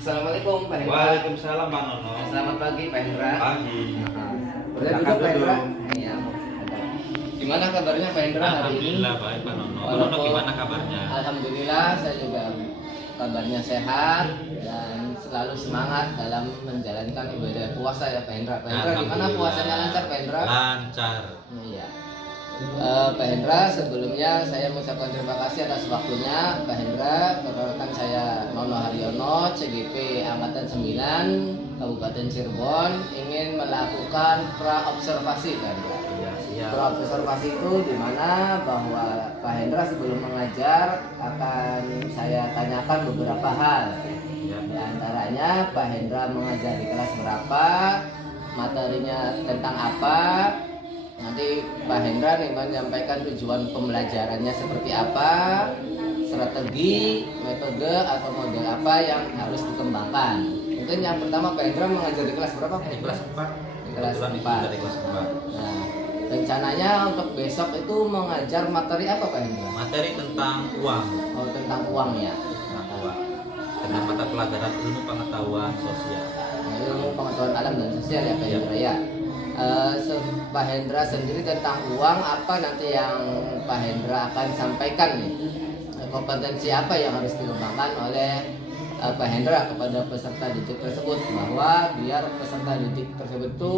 Assalamualaikum Pak Hendra. Waalaikumsalam Pak Nono. Selamat pagi Pak Hendra. Pagi. Boleh duduk Pak Hendra? Iya. Gimana kabarnya Pak Hendra hari ini? Alhamdulillah baik Pak Nono. Pak Nono gimana kabarnya? Alhamdulillah saya juga kabarnya sehat dan selalu semangat dalam menjalankan ibadah puasa ya Pak Hendra. Pak Hendra gimana puasanya lancar Pak Hendra? Lancar. Iya. Pak Hendra, sebelumnya saya mengucapkan terima kasih atas waktunya Pak Hendra. Perkenalkan saya Nono Haryono, CGP Angkatan 9 Kabupaten Cirebon, ingin melakukan praobservasi Pak Hendra. Iya, siap. Praobservasi itu dimana bahwa Pak Hendra sebelum mengajar akan saya tanyakan beberapa hal. Ya. Di antaranya Pak Hendra mengajar di kelas berapa, materinya tentang apa. Nanti Pak Hendra nih menyampaikan tujuan pembelajarannya seperti apa, strategi, metode atau model apa yang harus dikembangkan. Mungkin yang pertama Pak Hendra mengajar di kelas berapa Pak? Di kelas 4. Di kelas 4. Dari kelas 4. Nah, rencananya untuk besok itu mengajar materi apa Pak Hendra? Materi tentang uang. Oh, tentang uang ya. Tentang uang. Dengan mata pelajaran ilmu pengetahuan sosial. Nah, ilmu pengetahuan alam dan sosial ya Pak Hendra ya. Pak Hendra sendiri tentang uang apa nanti yang Pak Hendra akan sampaikan nih, kompetensi apa yang harus dikembangkan oleh Pak Hendra kepada peserta didik tersebut, bahwa biar peserta didik tersebut itu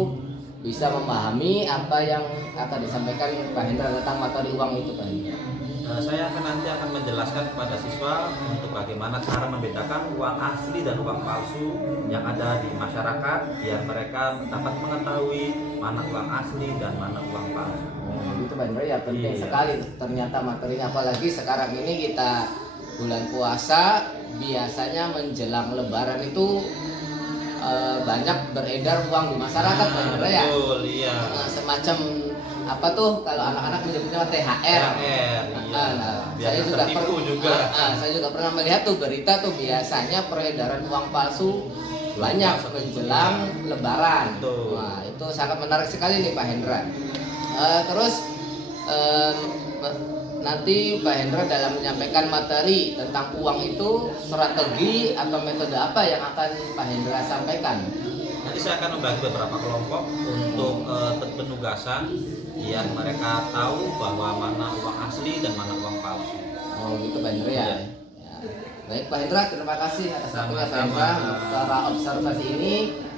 bisa memahami apa yang akan disampaikan Pak Hendra tentang materi uang itu Pak Hendra. Saya nanti akan menjelaskan kepada siswa untuk bagaimana cara membedakan uang asli dan uang palsu yang ada di masyarakat, biar mereka dapat mengetahui mana uang asli dan mana uang palsu. Itu Pak Hendra ya, penting sekali ternyata materinya, apalagi sekarang ini kita bulan puasa, biasanya menjelang lebaran itu banyak beredar uang di masyarakat Pak Hendra ya. Betul, iya. Semacam apa tuh kalau anak-anak menyebutnya THR. Nah, saya juga saya juga pernah melihat tuh berita tuh, biasanya peredaran uang palsu banyak menjelang lebaran. Wah, itu sangat menarik sekali nih Pak Hendra. Terus nanti Pak Hendra dalam menyampaikan materi tentang uang itu, strategi atau metode apa yang akan Pak Hendra sampaikan? Nanti saya akan membagi beberapa kelompok untuk penugasan biar mereka tahu bahwa mana uang asli dan mana uang palsu. Oh gitu Pak Hendra ya. Ya. Baik Pak Hendra, terima kasih atas waktunya Pak Hendra untuk para observasi ini.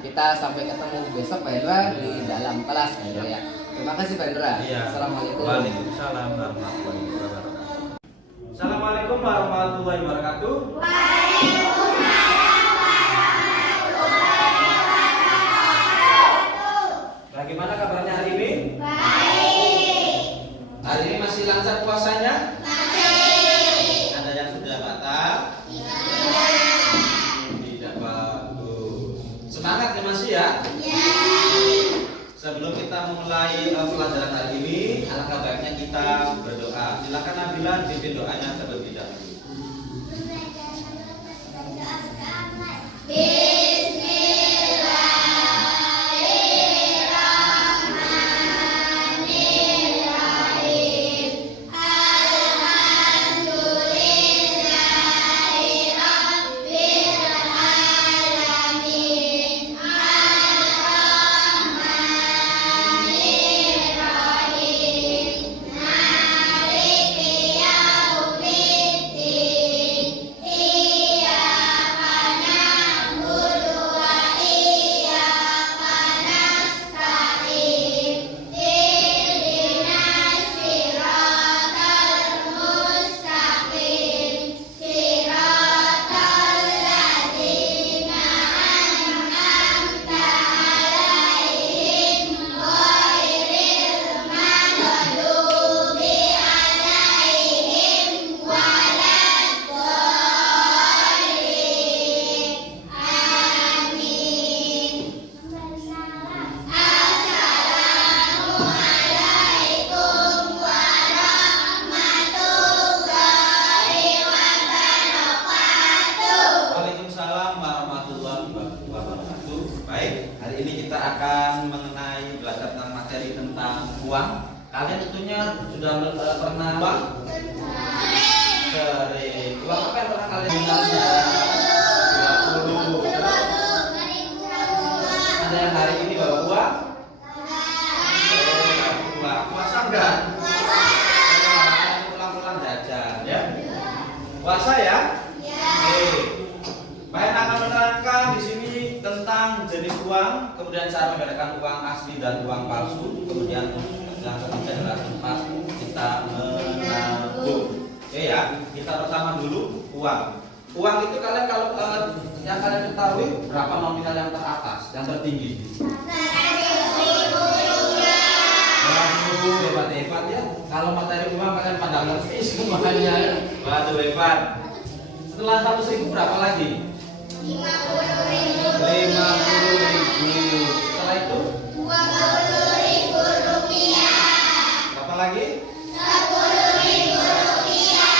Kita sampai ketemu besok Pak Hendra di dalam kelas Pak Hendra ya. Terima kasih Pak Hendra. Iya. Assalamualaikum. Waalaikumsalam warahmatullahi wabarakatuh. Assalamualaikum warahmatullahi wabarakatuh. Bagaimana kabarnya hari ini? Baik. Hari ini masih lancar puasanya? Masih. Ada yang sudah batal? Tidak. Tidak bagus. Semangat ya masih ya? Ya. Sebelum kita memulai pelajaran hari ini, alangkah baiknya kita berdoa. Silakan Nabila pimpin doanya terlebih dahulu. Kalian tentunya sudah pernah uang? Sering. Uang apa yang pernah kalian dengar? 20. kemudian cara membedakan uang asli dan uang palsu, kemudian yang ketiga adalah tempat kita menabung. Oke ya, kita pertama dulu uang. Uang itu kalian kalau yang kalian ketahui berapa nominal yang teratas, yang tertinggi? 100.000 rupiah. Waduh, hebat-hebat ya. Kalau materi uang kalian pada ngerti semuanya. Waduh, hebat. Setelah 100.000 berapa lagi? 50.000 50.000. Setelah itu 20.000 rupiah. berapa lagi? 10.000 rupiah.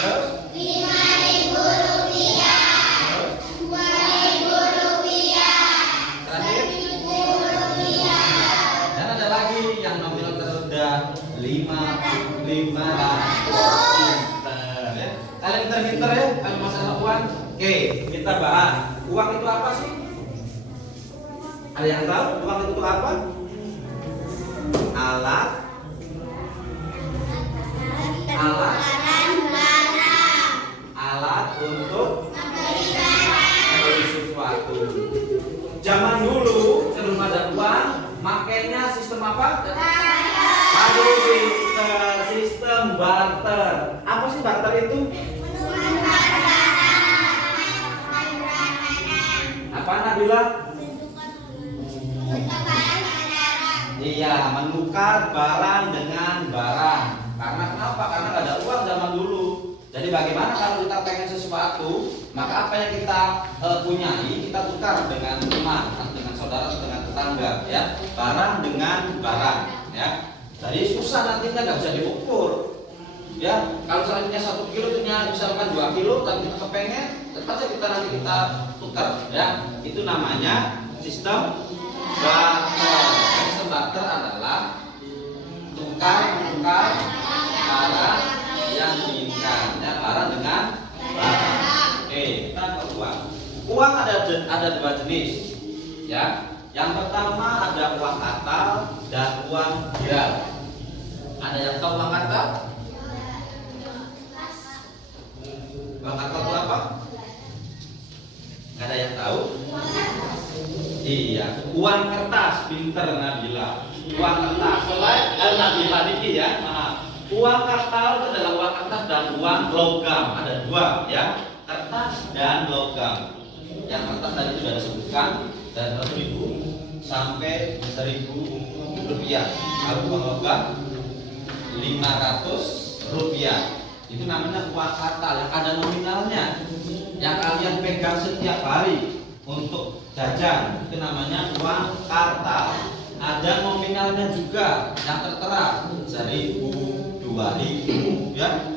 Terus? 5.000 rupiah. Terus? 2.000 rupiah. Terakhir? 1.000 rupiah. Dan ada lagi yang nominal terendah 5.500. Ya. Kalian pintar-pintar ya kalau masalah uang. Oke, kita bahas. Uang itu apa sih? Ada yang tahu uang itu apa? Alat alat untuk membeli sesuatu. Zaman dulu sebelum ada uang, makainya sistem apa? Aduh, pinter. Sistem barter. Apa sih barter itu? Apa Nabila? Iya, menukar barang dengan barang. Karena kenapa? Karena nggak ada uang zaman dulu. Jadi bagaimana kalau kita pengen sesuatu, maka apa yang kita punyai kita tukar dengan teman, dengan saudara, dengan tetangga, ya. Barang dengan barang, ya. Jadi susah nantinya nggak bisa diukur, ya. Kalau selanjutnya 1 kilo itu misalkan 2 kilo, tapi kita kepengen, terpaksa kita nanti kita tukar, ya. Itu namanya sistem barter. Sistem barter adalah tukar barang yang diinginkan, ya, barang dengan barang. Oke, kita ke uang. Uang ada dua jenis, ya. Yang pertama ada uang kartal dan uang giral. Ada yang tahu uang kartal? Uang kartal itu apa? Nggak ada yang tahu? Iya, uang kertas, pinter Nabila. Uang kertas, selain Nabila Niki ya, maaf. Uang kartal itu adalah uang kertas dan uang logam. Ada dua, ya, kertas dan logam. Yang kertas tadi sudah disebutkan dari 100.000 sampai 1.000 rupiah. Kalau uang logam 500 rupiah. Itu namanya uang kartal yang ada nominalnya, yang kalian pegang setiap hari untuk jajan. Itu namanya uang kartal. Ada nominalnya juga yang tertera 1.000, 2.000, ya,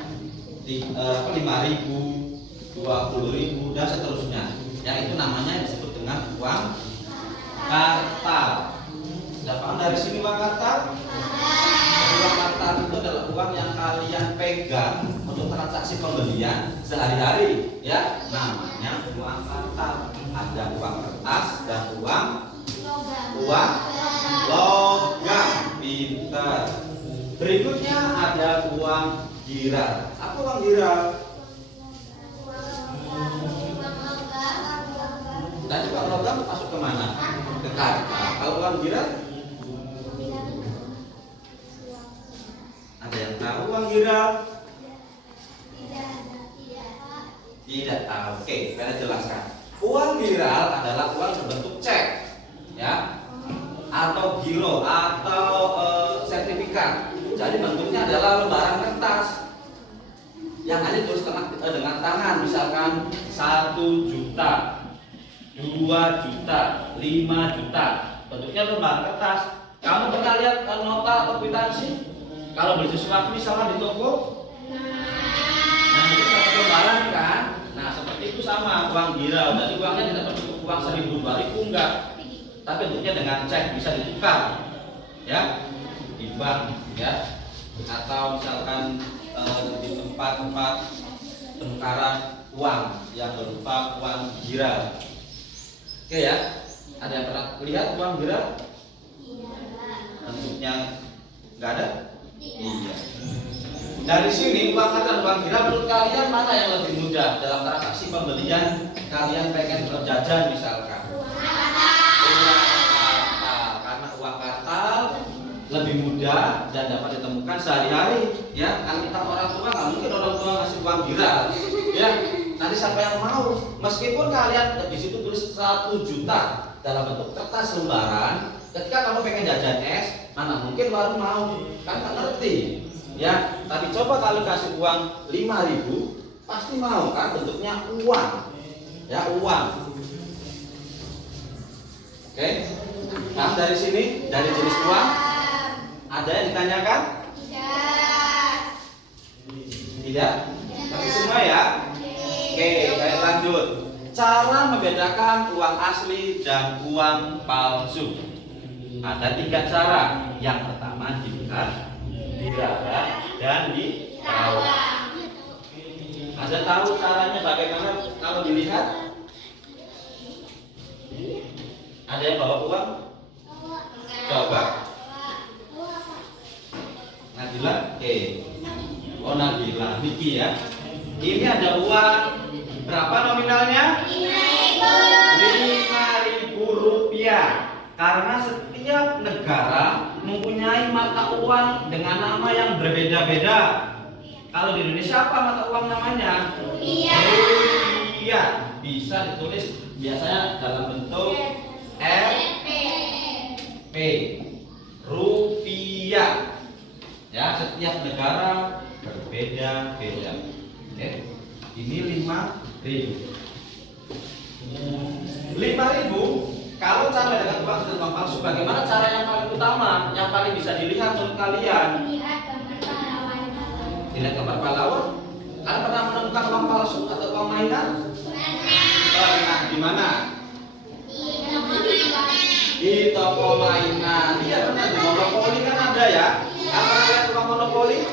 5.000, 20.000 dan seterusnya. Yang itu namanya disebut dengan uang kartal. Sudah paham dari sini uang kartal? Uang kartal itu adalah uang yang kalian pegang untuk transaksi pembelian sehari-hari, ya. Namanya uang kartal. Ada uang kertas dan uang logam. Pinter. Berikutnya ada uang giral. Apa uang giral? Tadi uang logam masuk ke mana? Ke kartal. Kalau uang giral? Ada yang tahu uang giral? Tidak tahu. Oke, saya jelaskan. Uang giral adalah uang berbentuk cek, ya, atau giro atau sertifikat. Jadi bentuknya adalah lembaran kertas yang hanya ditulis dengan tangan, misalkan 1 juta, 2 juta, 5 juta. Bentuknya lembaran kertas. Kamu pernah lihat nota atau kwitansi? Kalau beli sesuatu misalkan di toko, nah itu satu lembaran kan. Nah seperti itu sama uang giral. Jadi uangnya tidak berbentuk uang 1.000, 2.000 enggak, tapi bentuknya dengan cek, bisa ditukar, ya, di bank, ya, atau misalkan di tempat-tempat penukaran uang yang berupa uang giral. Oke ya, ada yang pernah lihat uang giral? Bentuknya nggak ada? Iya. Dari sini uang kartal dan uang giral menurut kalian mana yang lebih mudah dalam transaksi pembelian? Kalian pengen berjajan misalkan? Uang kartal. dan dapat ditemukan sehari-hari. Ya, kalau kita orang tua nggak mungkin orang tua ngasih uang viral. Ya, nanti siapa yang mau? Meskipun kalian di situ tulis 1 juta dalam bentuk kertas lembaran, ketika kamu pengen jajan es, mana mungkin baru mau, kan nggak ngerti. Ya, tapi coba kalau kasih uang 5.000, pasti mau kan, bentuknya uang. Ya, uang. Oke. Nah, dari sini, dari jenis uang, ada yang ditanyakan? Tidak? Tapi semua ya? Oke, baik lanjut. Cara membedakan uang asli dan uang palsu. Ada 3 cara. Yang pertama dilihat, diraba, dan dirawat. Ada tahu caranya bagaimana kalau dilihat? Ada yang bawa uang? Coba. Nabila, oke. Oh Nabila, Niki ya. Ini ada uang berapa nominalnya? 5.000 rupiah. Karena setiap negara mempunyai mata uang dengan nama yang berbeda-beda. Kalau di Indonesia apa mata uang namanya? Rupiah. Bisa ditulis biasanya dalam bentuk Rp, rupiah. Ya, setiap negara berbeda-beda. Oke. Ini 5.000. 5.000. Kalau cara dengan uang asli dan uang palsu, bagaimana cara yang paling utama, yang paling bisa dilihat menurut kalian? Lihat gambar pahlawan. Kalian pernah menemukan uang palsu atau uang mainan? Pernah. Di mana? Di toko mainan. Iya benar, di monopoli kan ada ya. Kalian pernah lihat uang monopoli?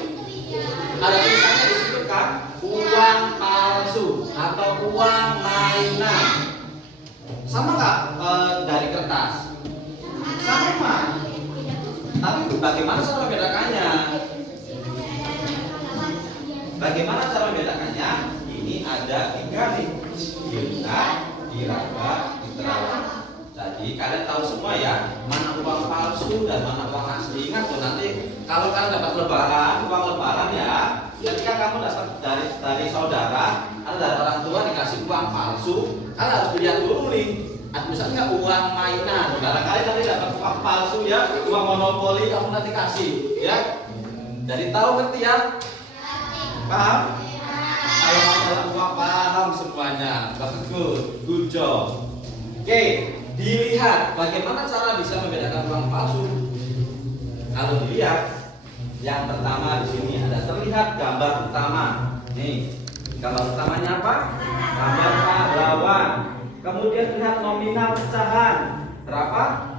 Ada tulisannya di situ kan, uang palsu atau uang mainan. Sama nggak dari kertas? Sama. Tapi bagaimana cara membedakannya? Bagaimana cara membedakannya? Ini ada 3 nih. Dilihat, diraba, diterawat. Jadi kalian tahu semua ya, mana uang palsu dan mana uang asli. Ingat tuh nanti kalau kalian dapat lebaran, uang lebaran ya, ketika kamu dapat dari saudara atau dari orang tua dikasih uang palsu, kalian harus lihat dulu nih. Misalnya uang mainan, barangkali nanti dapat uang palsu ya, uang monopoli kamu nanti kasih, ya. Jadi tahu ngerti ya? Paham? Kalau masalah uang paham semuanya, good job. Oke, dilihat bagaimana cara bisa membedakan uang palsu. Kalau dilihat, yang pertama di sini ada terlihat gambar utama. Nih, gambar utamanya apa? Gambar pahlawan. Kemudian lihat nominal pecahan. Berapa?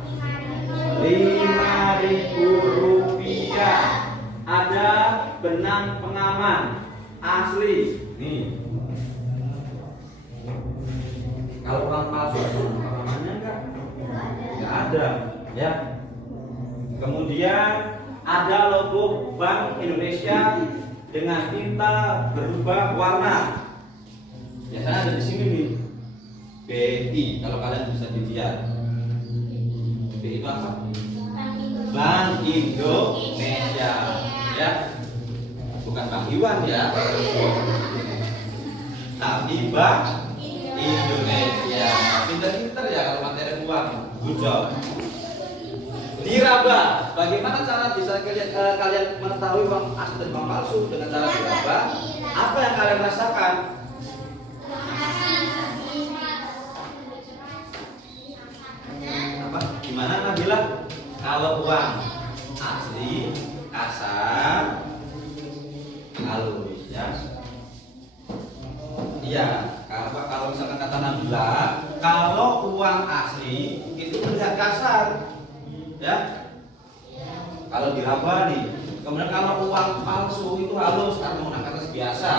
5.000 rupiah. Ada benang pengaman asli. Nih. Kalau uang palsu ada benang pengamannya enggak? Enggak ada, ya. Kemudian ada logo Bank Indonesia dengan tinta berubah warna. Biasanya ada di sini nih. BI, kalau kalian bisa dilihat. BI itu apa? Bank Indonesia, ya. Bukan Bank Iwan ya. Tapi Bank Indonesia. Pintar-pintar ya kalau materi uang. Good job. Diraba. Bagaimana cara bisa kalian mengetahui uang asli dan uang palsu dengan cara diraba? Apa yang kalian rasakan? Apa? Gimana Nabila? Kalau uang asli kasar, halus ya. Iya. Kalau misalkan kata Nabila, kalau uang asli itu terlihat kasar. Ya, kalau diraba nih. Kemudian kalau uang palsu itu halus karena menggunakan kertas biasa,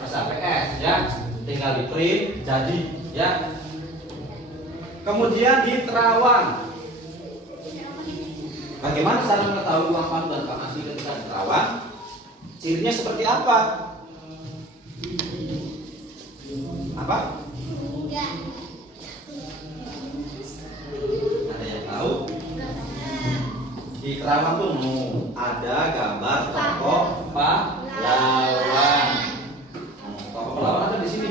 kertas PS, ya, tinggal di print jadi, ya. Kemudian diterawang. Bagaimana cara mengetahui uang palsu dan uang asli ketika diterawang? Cirinya seperti apa? Apa? Ada yang tahu? Di kerawang tuh ada gambar tokoh pahlawan. Tokoh pahlawan ada di sini.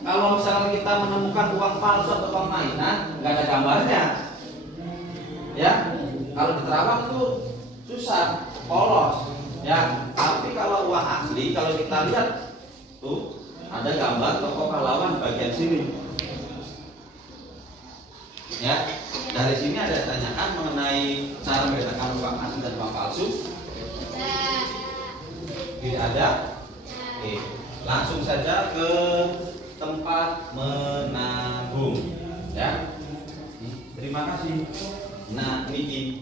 Kalau misalnya kita menemukan uang palsu atau uang mainan, nggak ada gambarnya, ya. Kalau di Terawang itu susah, polos, ya. Tapi kalau uang asli, kalau kita lihat tuh ada gambar tokoh pahlawan bagian sini. Ya, dari sini ada tanyakan mengenai cara membedakan uang asli dan uang palsu. Tidak ada. Oke, langsung saja ke tempat menabung. Ya, terima kasih. Nah, Niki.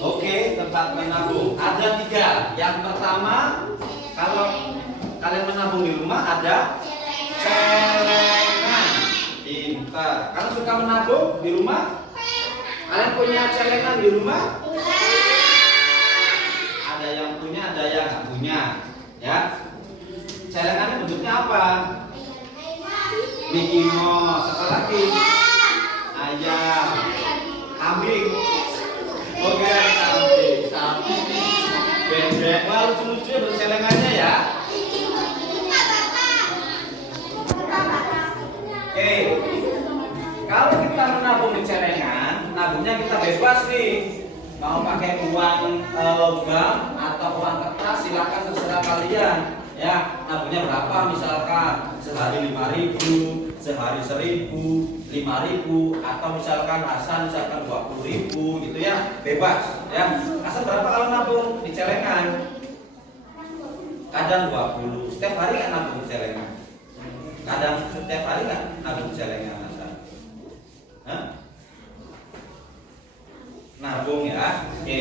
Oke, tempat menabung ada 3. Yang pertama, kalau kalian menabung di rumah ada celengan. Pintar. Kalau suka menabung di rumah, kalian punya celengan di rumah? Ada yang punya, ada yang nggak punya. Ya. Celengannya bentuknya apa? Mickey Mouse. Apa lagi? Ayam. Kambing. Oke, kambing. Sapi. Bebek. Wah, lucu-lucu ya bentuk celengannya ya. Oke, kalau kita menabung di celengan, nabungnya kita bebas nih. Mau pakai uang logam atau uang kertas, silakan terserah kalian. Ya, nabungnya berapa? Misalkan sehari 5.000, sehari 1.000, 5.000, atau misalkan Hasan misalkan 20.000 gitu ya, bebas. Ya, Hasan berapa kalau nabung di celengan? Kadang 20. Setiap hari kan nabung di celengan. Kadang setiap hari nggak nabung celengan Hasan? Hah? Nabung ya. Oke.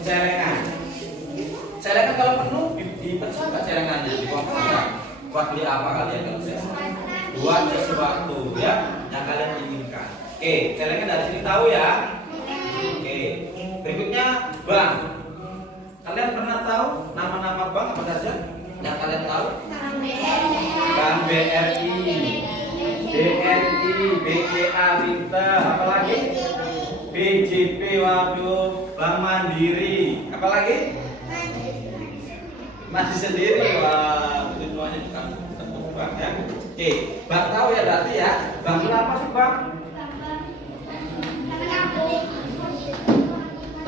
Celengan. Celengan kalau penuh dipecah nggak celengannya? Dibongkar nggak? Buat beli apa kalian kalau saya? Buat sesuatu ya yang kalian inginkan. Oke, celengan dari sini tahu ya. Oke. Berikutnya bank. Kalian pernah tahu nama-nama bank apa saja? Yang kalian tahu? Bank BRI, BNI, BCA, Bintang, apa lagi? BJP, waduh, Bank Mandiri, apa lagi? Masih sendiri, wah, itu semuanya bukan bank ya. Oke, bank tahu ya berarti ya. Bank itu apa sih bank?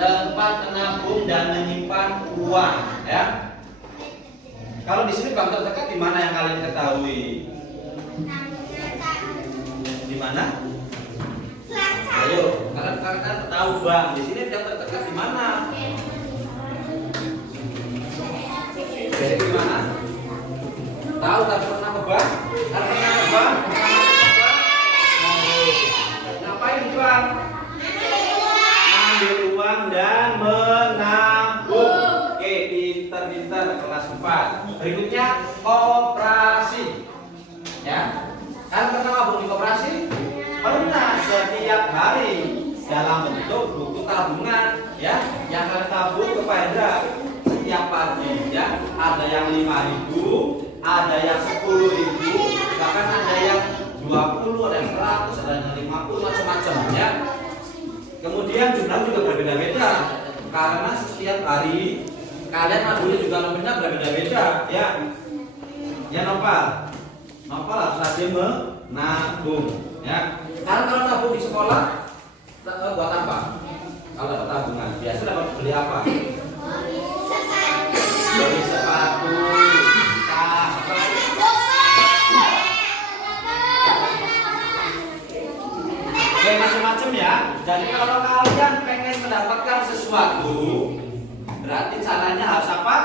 Tempat menabung dan menyimpan uang, ya. Kalau di sini bank terdekat di mana yang kalian ketahui? Di mana? Ayo, kalian tahu bank. Di sini yang terdekat di mana? Jadi di mana? Tahu tapi pernah ke bank? Kalau pernah ke bank? Ngapain di bank? Ambil uang dan menabung. Oke, pintar-pintar kelas 4. Berikutnya koperasi. Ya. Kalian pernah nabung di koperasi? Pernah, setiap hari dalam bentuk buku tabungan ya. Yang kalian tabung ke Pak Hendra setiap pagi ya. Ada yang 5.000, ada yang 10.000, bahkan ada yang 20, ada yang 100, ada yang 50, macam-macam ya. Kemudian jumlah juga berbeda-beda karena setiap hari kalian nabungnya juga nominalnya berbeda-beda ya. Ya Nopal harus rajin menabung ya. Karena kalau nabung di sekolah buat apa? Kalau dapat tabungan biasa dapat beli apa? Beli sepatu, tas, macam-macam ya. Jadi kalau kalian pengen mendapatkan sesuatu, berarti caranya harus apa?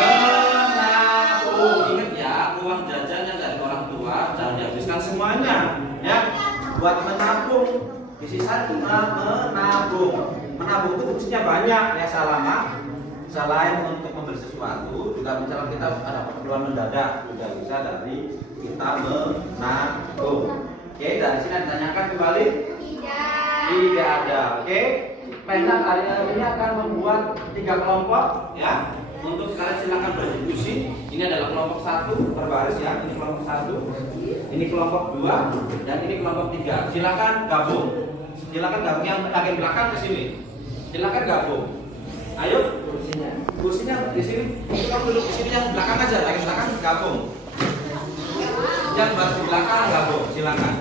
Menabung. Ingat ya, uang jajannya dari orang tua jangan dihabiskan semuanya, ya. Buat menabung, disisa menabung. Menabung itu fungsinya banyak ya, selain untuk membeli sesuatu, juga misalnya kita ada keperluan mendadak juga bisa dari kita menabung. Oke, dari sini ditanyakan kembali? Tidak ada. Oke, Pendak hari ini akan membuat 3 kelompok ya. Untuk kalian silakan berdiskusi. Ini adalah kelompok 1 berbaris ya. Ini kelompok 1, ini kelompok 2, dan ini kelompok 3. Silakan gabung. Silakan gabung yang bagian belakang ke sini. Silakan gabung. Ayo, kursinya di sini. Itu kamu duduk di sini yang belakang aja, bagian belakang gabung. Yang baru di belakang gabung, silakan.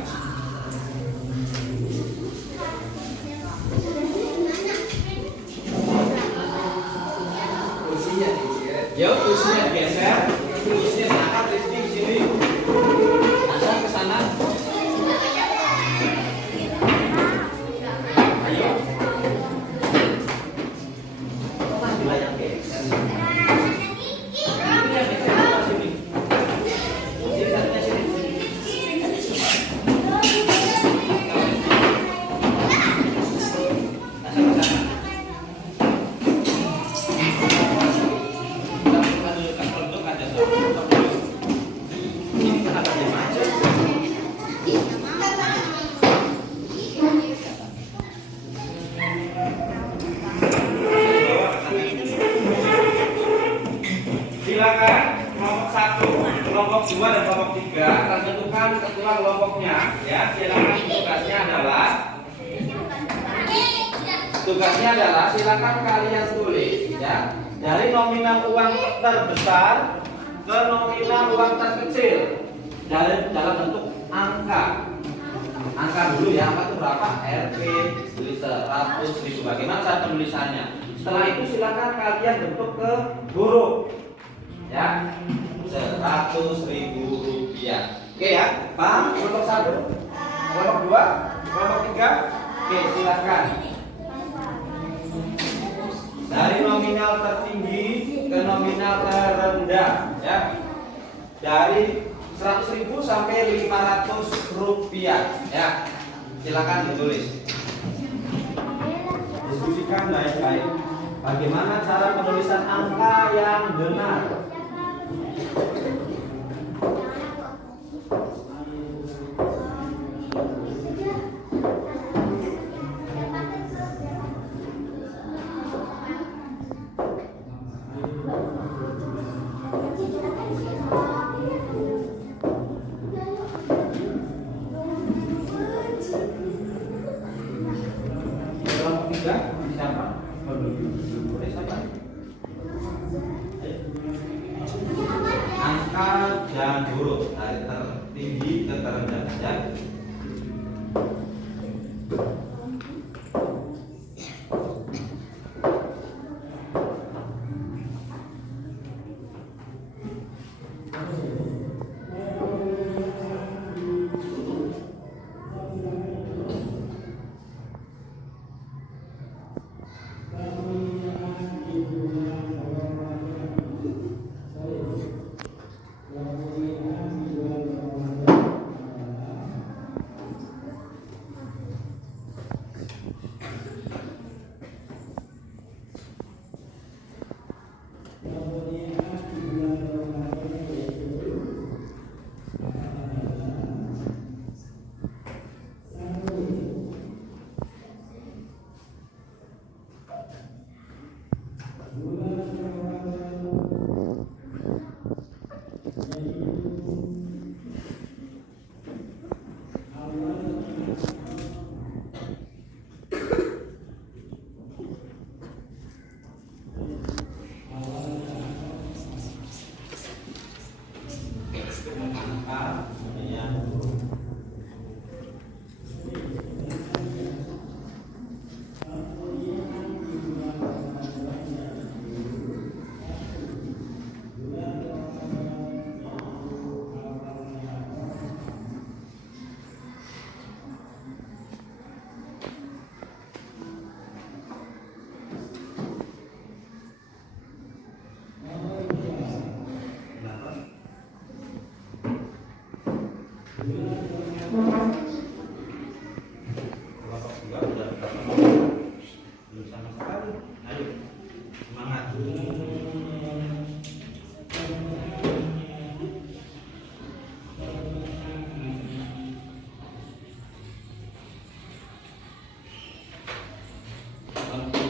Yuk, kursinya digeser. Kursinya diangkat di sini. Angkat ke sana. Ayo. Bila yang geser. Ini yang geser ke sini. Sini satunya sini. Silakan kelompok 1, kelompok 2 dan kelompok 3 tentukan ketua kelompoknya ya. Silakan tugasnya adalah silakan kalian tulis ya dari nominal uang terbesar ke nominal uang terkecil dalam bentuk angka. Angka dulu ya, angka itu berapa? Rp tulis 100.000. Bagaimana cara penulisannya? Setelah itu silakan kalian bentuk ke huruf ya, 100.000 rupiah. Oke ya, paham? Kelompok 1, kelompok 2, kelompok 3. Oke, silakan. Dari nominal tertinggi ke nominal terendah ya. Dari 100.000 sampai 500 rupiah ya. Silakan ditulis. Diskusikan baik-baik. Bagaimana cara penulisan angka yang benar? Kelompok 3 siapa? Angka dan huruf dari tertinggi ke terendah ya.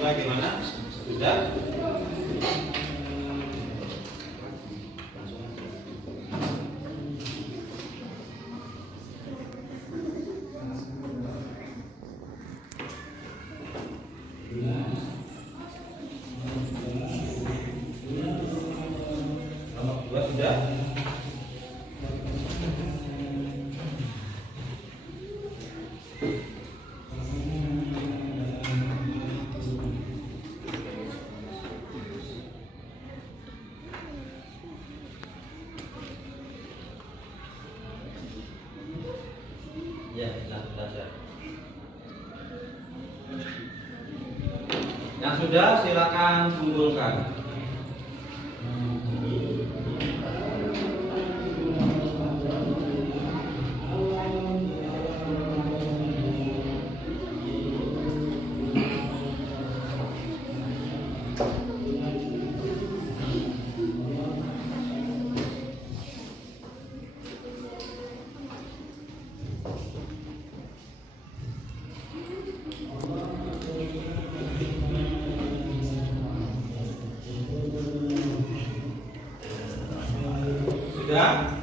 Bagaimana? Sudah? Langsung. Ya, belajar. Yang sudah silakan kumpulkan. Sudah?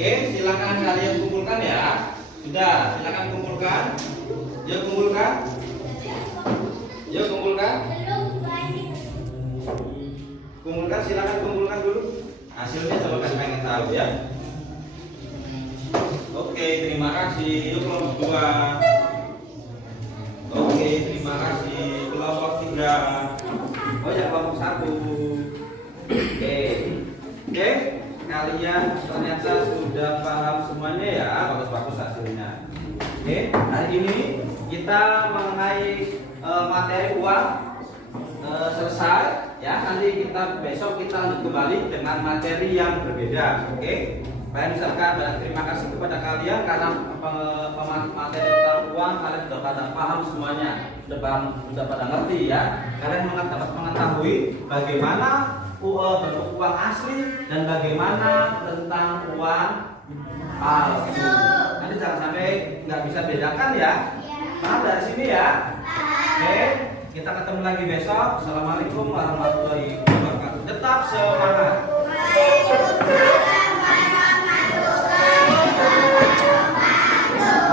Oke, silakan kalian kumpulkan ya. Sudah, silakan kumpulkan. Yuk kumpulkan. Yuk kumpulkan. Kumpulkan, silakan kumpulkan dulu. Hasilnya coba kan pengen tahu ya. Oke, terima kasih. Yuk kelompok 2. Oke, terima kasih. Kelompok 3. Oh ya, kelompok 1. Oke. Oke. Kalian ternyata sudah paham semuanya ya, bagus-bagus hasilnya. Oke, hari ini kita mengenai materi uang selesai ya. Nanti kita besok kita lanjut kembali dengan materi yang berbeda. Oke, saya misalkan banyak terima kasih kepada kalian karena materi tentang uang kalian sudah pada paham semuanya, sudah pada ngerti ya. Kalian dapat mengetahui bagaimana bentuk uang asli dan bagaimana tentang uang palsu. Nanti jangan sampai nggak bisa bedakan ya. Paham dari sini ya? Oke, kita ketemu lagi besok. Assalamualaikum warahmatullahi wabarakatuh. Tetap semangat.